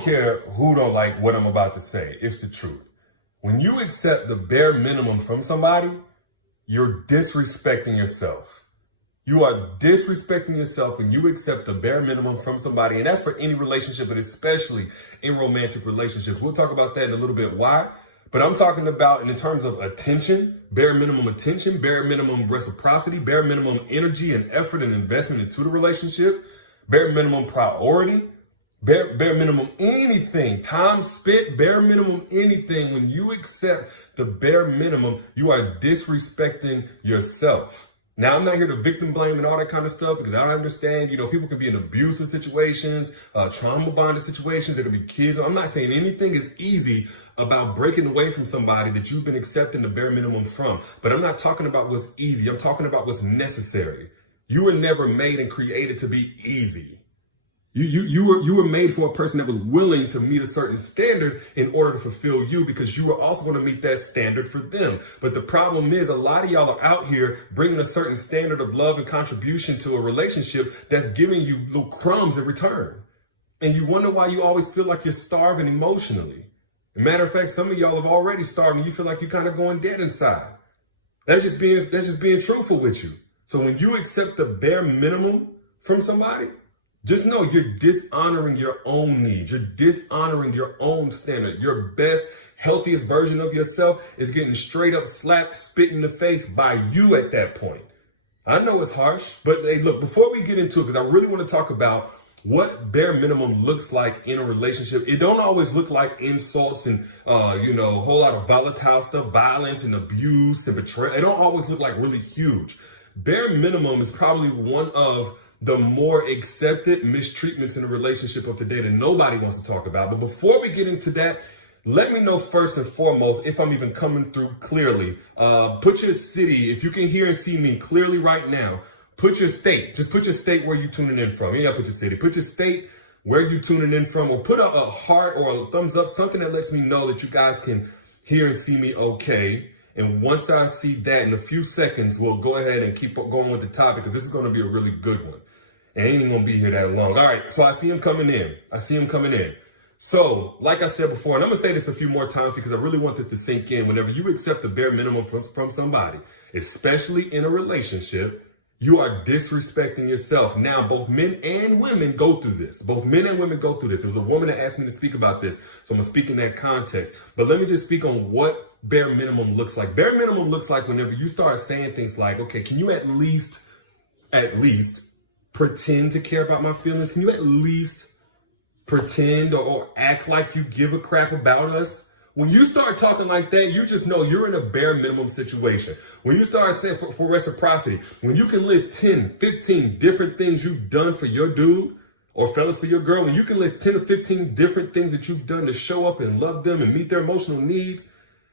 don't care who don't like what I'm about to say. It's the truth. When you accept the bare minimum from somebody, you're disrespecting yourself. You are disrespecting yourself when you accept the bare minimum from somebody. And that's for any relationship, but especially in romantic relationships. We'll talk about that in a little bit. Why? But I'm talking about in terms of attention, bare minimum attention, bare minimum reciprocity, bare minimum energy and effort and investment into the relationship, bare minimum priority, bare minimum anything, time spent, bare minimum anything. When you accept the bare minimum, you are disrespecting yourself. Now, I'm not here to victim blame and all that kind of stuff because I understand, people can be in abusive situations, trauma bonded situations. There could be kids. I'm not saying anything is easy about breaking away from somebody that you've been accepting the bare minimum from. But I'm not talking about what's easy. I'm talking about what's necessary. You were never made and created to be easy. You were made for a person that was willing to meet a certain standard in order to fulfill you, because you were also going to meet that standard for them. But the problem is a lot of y'all are out here bringing a certain standard of love and contribution to a relationship that's giving you little crumbs in return. And you wonder why you always feel like you're starving emotionally. As a matter of fact, some of y'all have already starved and you feel like you're kind of going dead inside. That's just being truthful with you. So when you accept the bare minimum from somebody, just know you're dishonoring your own needs. You're dishonoring your own standard. Your best, healthiest version of yourself is getting straight up slapped, spit in the face by you at that point. I know it's harsh, but hey, look, before we get into it, because I really want to talk about what bare minimum looks like in a relationship. It don't always look like insults and, a whole lot of volatile stuff, violence and abuse and betrayal. It don't always look like really huge. Bare minimum is probably one of the more accepted mistreatments in a relationship of today that nobody wants to talk about. But before we get into that, let me know first and foremost if I'm even coming through clearly. Put your city, if you can hear and see me clearly right now, put your state. Just put your state where you're tuning in from. Yeah, put your city. Put your state where you're tuning in from, or put a heart or a thumbs up, something that lets me know that you guys can hear and see me okay. And once I see that in a few seconds, we'll go ahead and keep going with the topic, because this is going to be a really good one. And ain't even going to be here that long. All right, so I see him coming in. So, like I said before, and I'm going to say this a few more times because I really want this to sink in. Whenever you accept the bare minimum from somebody, especially in a relationship, you are disrespecting yourself. Now, both men and women go through this. There was a woman that asked me to speak about this, so I'm going to speak in that context. But let me just speak on what bare minimum looks like. Bare minimum looks like whenever you start saying things like, okay, can you at least pretend to care about my feelings? Can you at least pretend or act like you give a crap about us? When you start talking like that, you just know you're in a bare minimum situation. When you start saying for reciprocity, when you can list 10, 15 different things you've done for your dude, or fellas for your girl, when you can list 10 or 15 different things that you've done to show up and love them and meet their emotional needs,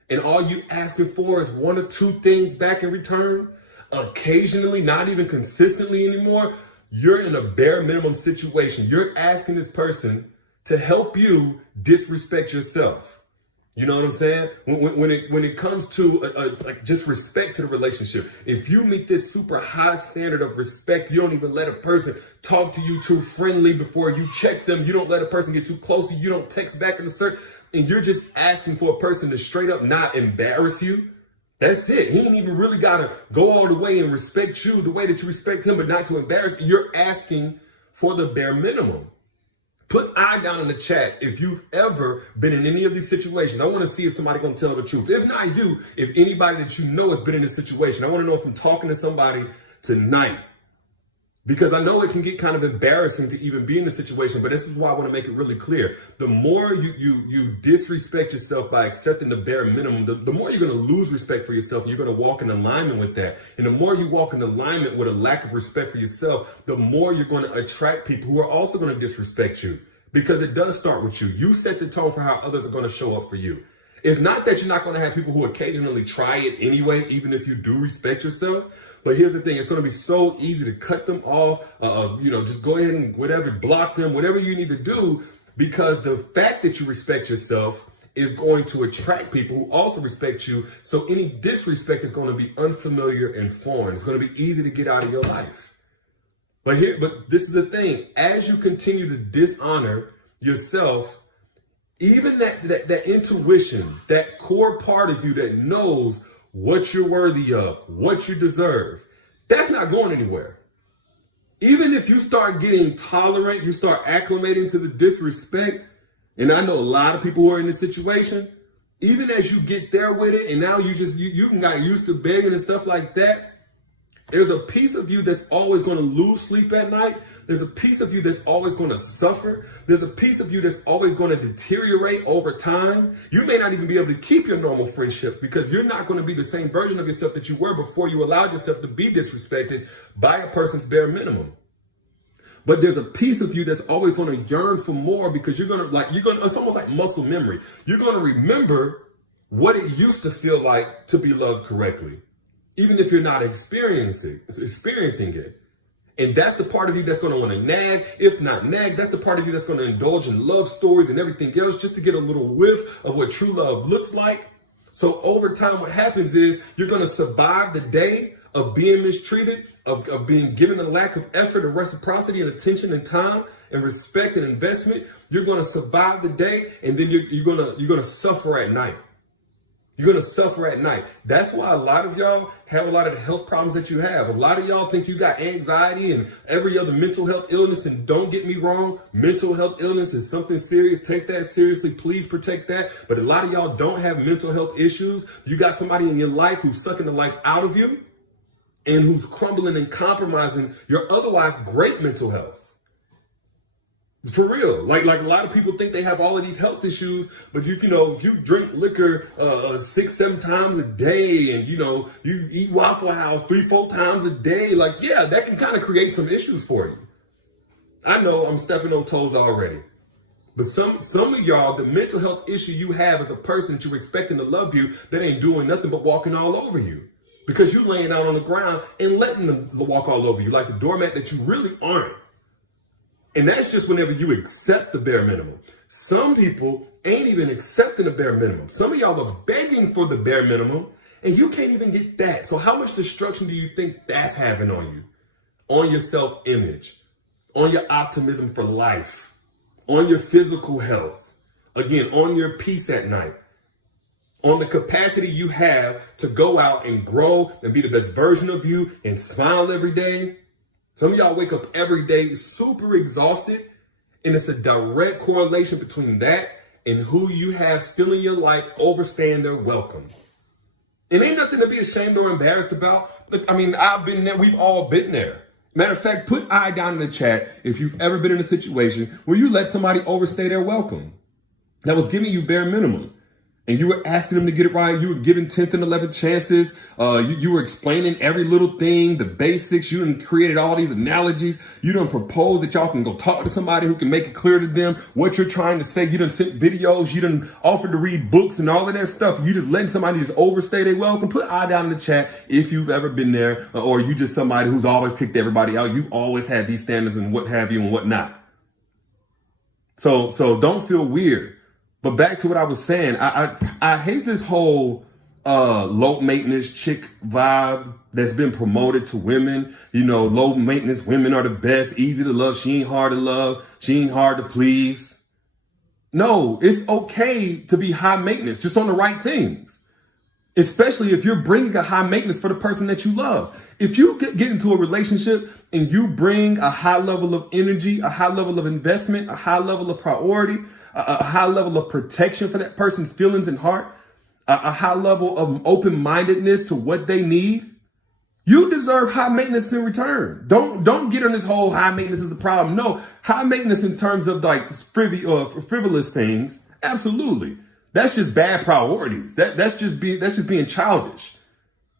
and all you asking for is one or two things back in return, occasionally, not even consistently anymore, you're in a bare minimum situation. You're asking this person to help you disrespect yourself. You know what I'm saying? When it comes to just respect to the relationship, if you meet this super high standard of respect, you don't even let a person talk to you too friendly before you check them. You don't let a person get too close to you. You don't text back in a certain, and you're just asking for a person to straight up not embarrass you. That's it. He ain't even really got to go all the way and respect you the way that you respect him, but not to embarrass. You're asking for the bare minimum. Put I down in the chat if you've ever been in any of these situations. I want to see if somebody going to tell the truth. If not you, if anybody that you know has been in this situation. I want to know if I'm talking to somebody tonight. Because I know it can get kind of embarrassing to even be in the situation, but this is why I want to make it really clear. The more you disrespect yourself by accepting the bare minimum, the more you're going to lose respect for yourself, and you're going to walk in alignment with that. And the more you walk in alignment with a lack of respect for yourself, the more you're going to attract people who are also going to disrespect you. Because it does start with you. You set the tone for how others are going to show up for you. It's not that you're not going to have people who occasionally try it anyway, even if you do respect yourself. But here's the thing, it's going to be so easy to cut them off, just go ahead and block them, whatever you need to do, because the fact that you respect yourself is going to attract people who also respect you. So any disrespect is going to be unfamiliar and foreign. It's going to be easy to get out of your life. But this is the thing, as you continue to dishonor yourself Even that intuition, that core part of you that knows what you're worthy of, what you deserve, that's not going anywhere. Even if you start getting tolerant, you start acclimating to the disrespect, and I know a lot of people who are in this situation, even as you get there with it, and now you got used to begging and stuff like that, there's a piece of you that's always going to lose sleep at night. There's a piece of you that's always going to suffer. There's a piece of you that's always going to deteriorate over time. You may not even be able to keep your normal friendships because you're not going to be the same version of yourself that you were before you allowed yourself to be disrespected by a person's bare minimum. But there's a piece of you that's always going to yearn for more because it's almost like muscle memory. You're going to remember what it used to feel like to be loved correctly, even if you're not experiencing it. And that's the part of you that's going to want to nag. If not nag, that's the part of you that's going to indulge in love stories and everything else just to get a little whiff of what true love looks like. So over time, what happens is you're going to survive the day of being mistreated, of being given a lack of effort and reciprocity and attention and time and respect and investment. You're going to survive the day, and then you're going to suffer at night. You're going to suffer at night. That's why a lot of y'all have a lot of the health problems that you have. A lot of y'all think you got anxiety and every other mental health illness. And don't get me wrong, mental health illness is something serious. Take that seriously. Please protect that. But a lot of y'all don't have mental health issues. You got somebody in your life who's sucking the life out of you and who's crumbling and compromising your otherwise great mental health. For real, like a lot of people think they have all of these health issues, but if you drink liquor 6-7 times a day, and you eat Waffle House 3-4 times a day, that can kind of create some issues for you. I know I'm stepping on toes already, but some of y'all, the mental health issue you have as a person that you're expecting to love you, that ain't doing nothing but walking all over you because you're laying out on the ground and letting them walk all over you like the doormat that you really aren't. And that's just whenever you accept the bare minimum. Some people ain't even accepting the bare minimum. Some of y'all are begging for the bare minimum, and you can't even get that. So how much destruction do you think that's having on you? On your self-image, on your optimism for life, on your physical health, again, on your peace at night, on the capacity you have to go out and grow and be the best version of you and smile every day. Some of y'all wake up every day super exhausted, and it's a direct correlation between that and who you have still in your life overstaying their welcome. It ain't nothing to be ashamed or embarrassed about. Look, I've been there. We've all been there. Matter of fact, put I down in the chat if you've ever been in a situation where you let somebody overstay their welcome that was giving you bare minimum. And you were asking them to get it right. You were giving 10th and 11th chances. You were explaining every little thing, the basics. You done created all these analogies. You done proposed that y'all can go talk to somebody who can make it clear to them what you're trying to say. You done sent videos. You done offered to read books and all of that stuff. You just letting somebody just overstay their welcome. Put I down in the chat if you've ever been there, or you just somebody who's always kicked everybody out. You always had these standards and what have you and whatnot. So don't feel weird. But back to what I was saying, I hate this whole low maintenance chick vibe that's been promoted to women. Low maintenance women are the best, easy to love. She ain't hard to love. She ain't hard to please. No, it's okay to be high maintenance, just on the right things. Especially if you're bringing a high maintenance for the person that you love. If you get into a relationship and you bring a high level of energy, a high level of investment, a high level of priority, a high level of protection for that person's feelings and heart, a high level of open-mindedness to what they need, you deserve high maintenance in return. Don't get on this whole high maintenance is a problem. No, high maintenance in terms of frivolous things, absolutely. That's just bad priorities. That's just being childish.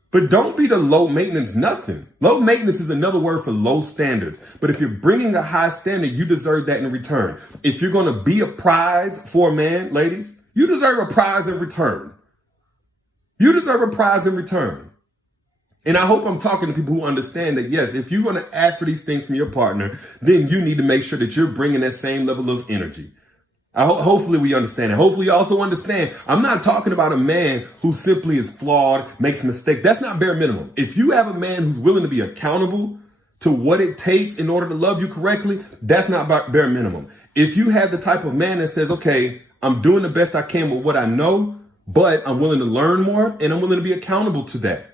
But don't be the low maintenance nothing. Low maintenance is another word for low standards. But if you're bringing a high standard, you deserve that in return. If you're going to be a prize for a man, ladies, you deserve a prize in return. You deserve a prize in return. And I hope I'm talking to people who understand that, yes, if you're going to ask for these things from your partner, then you need to make sure that you're bringing that same level of energy. Hopefully we understand it. Hopefully you also understand, I'm not talking about a man who simply is flawed, makes mistakes. That's not bare minimum. If you have a man who's willing to be accountable to what it takes in order to love you correctly, that's not bare minimum. If you have the type of man that says, okay, I'm doing the best I can with what I know, but I'm willing to learn more and I'm willing to be accountable to that.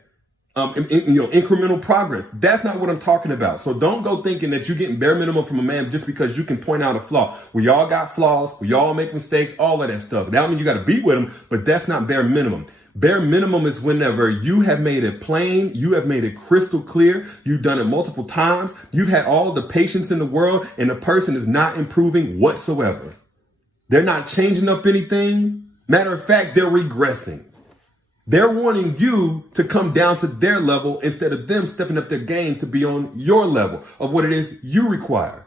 Incremental progress. That's not what I'm talking about. So don't go thinking that you're getting bare minimum from a man just because you can point out a flaw. We all got flaws. We all make mistakes, all of that stuff. That don't mean you got to be with him, but that's not bare minimum. Bare minimum is whenever you have made it plain, you have made it crystal clear, you've done it multiple times, you've had all the patience in the world, and the person is not improving whatsoever. They're not changing up anything. Matter of fact, they're regressing. They're wanting you to come down to their level instead of them stepping up their game to be on your level of what it is you require.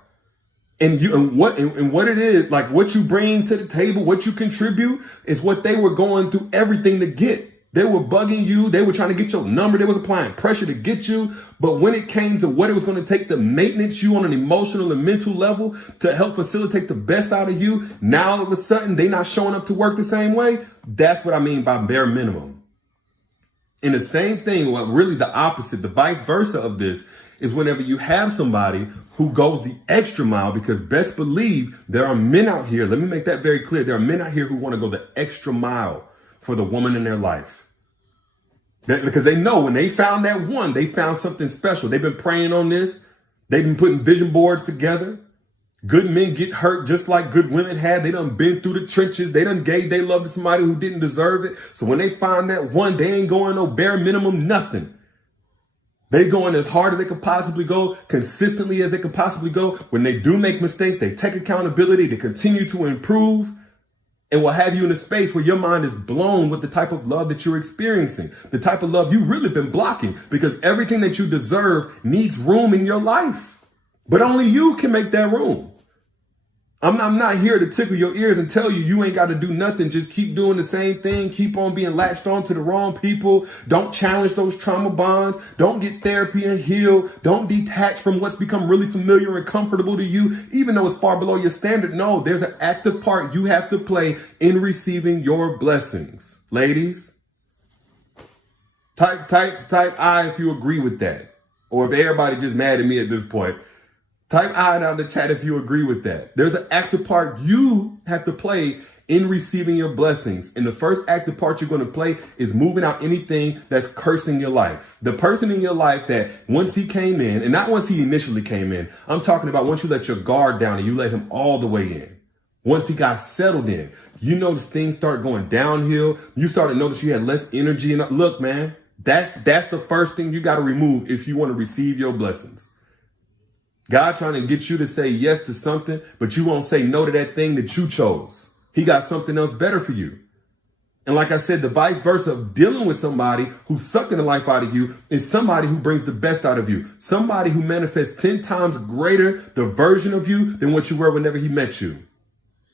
And what it is, like what you bring to the table, what you contribute is what they were going through everything to get. They were bugging you. They were trying to get your number. They was applying pressure to get you. But when it came to what it was going to take to maintenance you on an emotional and mental level to help facilitate the best out of you, now all of a sudden they not showing up to work the same way. That's what I mean by bare minimum. And the same thing, well, really the opposite, the vice versa of this is whenever you have somebody who goes the extra mile, because best believe there are men out here. Let me make that very clear. There are men out here who want to go the extra mile for the woman in their life. Because they know when they found that one, they found something special. They've been praying on this. They've been putting vision boards together. Good men get hurt just like good women had. They done been through the trenches. They done gave their love to somebody who didn't deserve it. So when they find that one, they ain't going no bare minimum, nothing. They going as hard as they could possibly go, consistently as they could possibly go. When they do make mistakes, they take accountability to continue to improve and will have you in a space where your mind is blown with the type of love that you're experiencing, the type of love you've really been blocking because everything that you deserve needs room in your life. But only you can make that room. I'm not here to tickle your ears and tell you you ain't got to do nothing. Just keep doing the same thing. Keep on being latched on to the wrong people. Don't challenge those trauma bonds. Don't get therapy and heal. Don't detach from what's become really familiar and comfortable to you, even though it's far below your standard. No, there's an active part you have to play in receiving your blessings. Ladies, type I if you agree with that. Or if everybody just mad at me at this point. Type I down in the chat if you agree with that. There's an active part you have to play in receiving your blessings. And the first active part you're going to play is moving out anything that's cursing your life. The person in your life that once he came in, and not once he initially came in, I'm talking about once you let your guard down and you let him all the way in. Once he got settled in, you notice things start going downhill. You start to notice you had less energy. And look, man, that's the first thing you got to remove if you want to receive your blessings. God trying to get you to say yes to something, but you won't say no to that thing that you chose. He got something else better for you. And like I said, the vice versa of dealing with somebody who's sucking the life out of you is somebody who brings the best out of you. Somebody who manifests 10 times greater the version of you than what you were whenever he met you.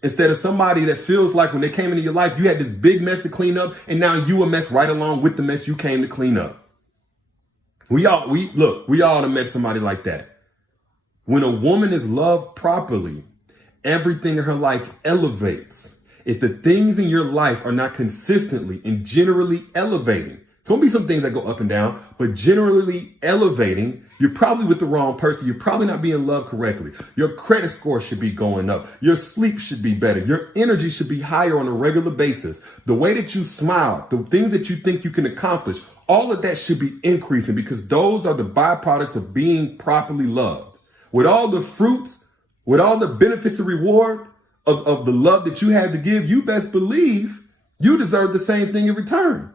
Instead of somebody that feels like when they came into your life, you had this big mess to clean up, and now you a mess right along with the mess you came to clean up. We all done met somebody like that. When a woman is loved properly, everything in her life elevates. If the things in your life are not consistently and generally elevating, it's going to be some things that go up and down, but generally elevating, you're probably with the wrong person. You're probably not being loved correctly. Your credit score should be going up. Your sleep should be better. Your energy should be higher on a regular basis. The way that you smile, the things that you think you can accomplish, all of that should be increasing because those are the byproducts of being properly loved. With all the fruits, with all the benefits and reward of the love that you have to give, you best believe you deserve the same thing in return.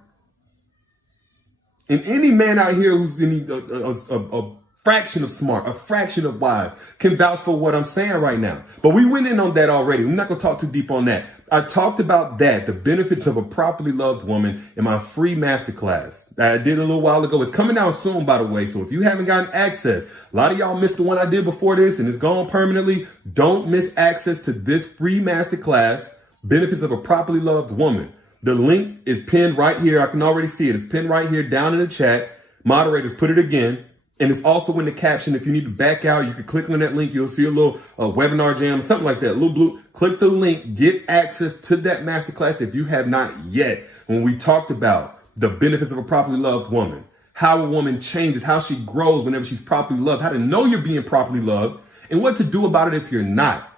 And any man out here who's a fraction of smart, a fraction of wise, can vouch for what I'm saying right now. But we went in on that already. We're not going to talk too deep on that. I talked about that, the benefits of a properly loved woman, in my free masterclass that I did a little while ago. It's coming out soon, by the way. So if you haven't gotten access, a lot of y'all missed the one I did before this and it's gone permanently. Don't miss access to this free masterclass, benefits of a properly loved woman. The link is pinned right here. I can already see it. It's pinned right here down in the chat. Moderators, put it again. And it's also in the caption. If you need to back out, you can click on that link. You'll see a little webinar jam, something like that. A little blue. Click the link. Get access to that masterclass if you have not yet. When we talked about the benefits of a properly loved woman, how a woman changes, how she grows whenever she's properly loved, how to know you're being properly loved, and what to do about it if you're not.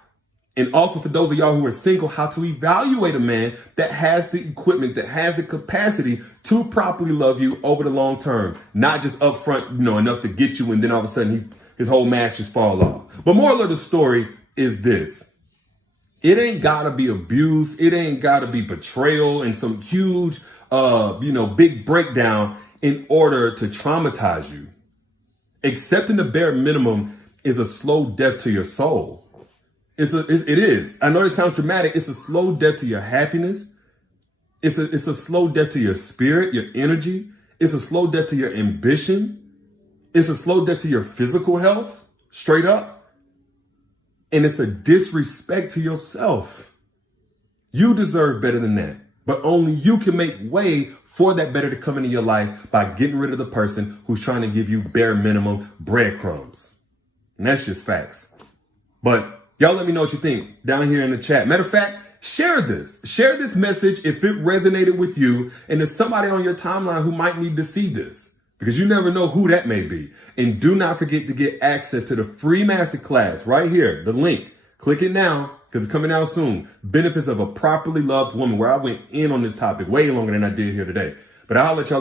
And also for those of y'all who are single, how to evaluate a man that has the equipment, that has the capacity to properly love you over the long term, not just upfront, enough to get you and then all of a sudden his whole match just fall off. But moral of the story is this. It ain't gotta be abuse. It ain't gotta be betrayal and some huge, big breakdown in order to traumatize you. Accepting the bare minimum is a slow death to your soul. It is. I know it sounds dramatic. It's a slow death to your happiness. It's a slow death to your spirit, your energy. It's a slow death to your ambition. It's a slow death to your physical health, straight up. And it's a disrespect to yourself. You deserve better than that. But only you can make way for that better to come into your life by getting rid of the person who's trying to give you bare minimum breadcrumbs. And that's just facts. But y'all let me know what you think down here in the chat. Matter of fact, share this. Share this message if it resonated with you and there's somebody on your timeline who might need to see this, because you never know who that may be. And do not forget to get access to the free masterclass right here, the link. Click it now because it's coming out soon. Benefits of a properly loved woman, where I went in on this topic way longer than I did here today. But I'll let y'all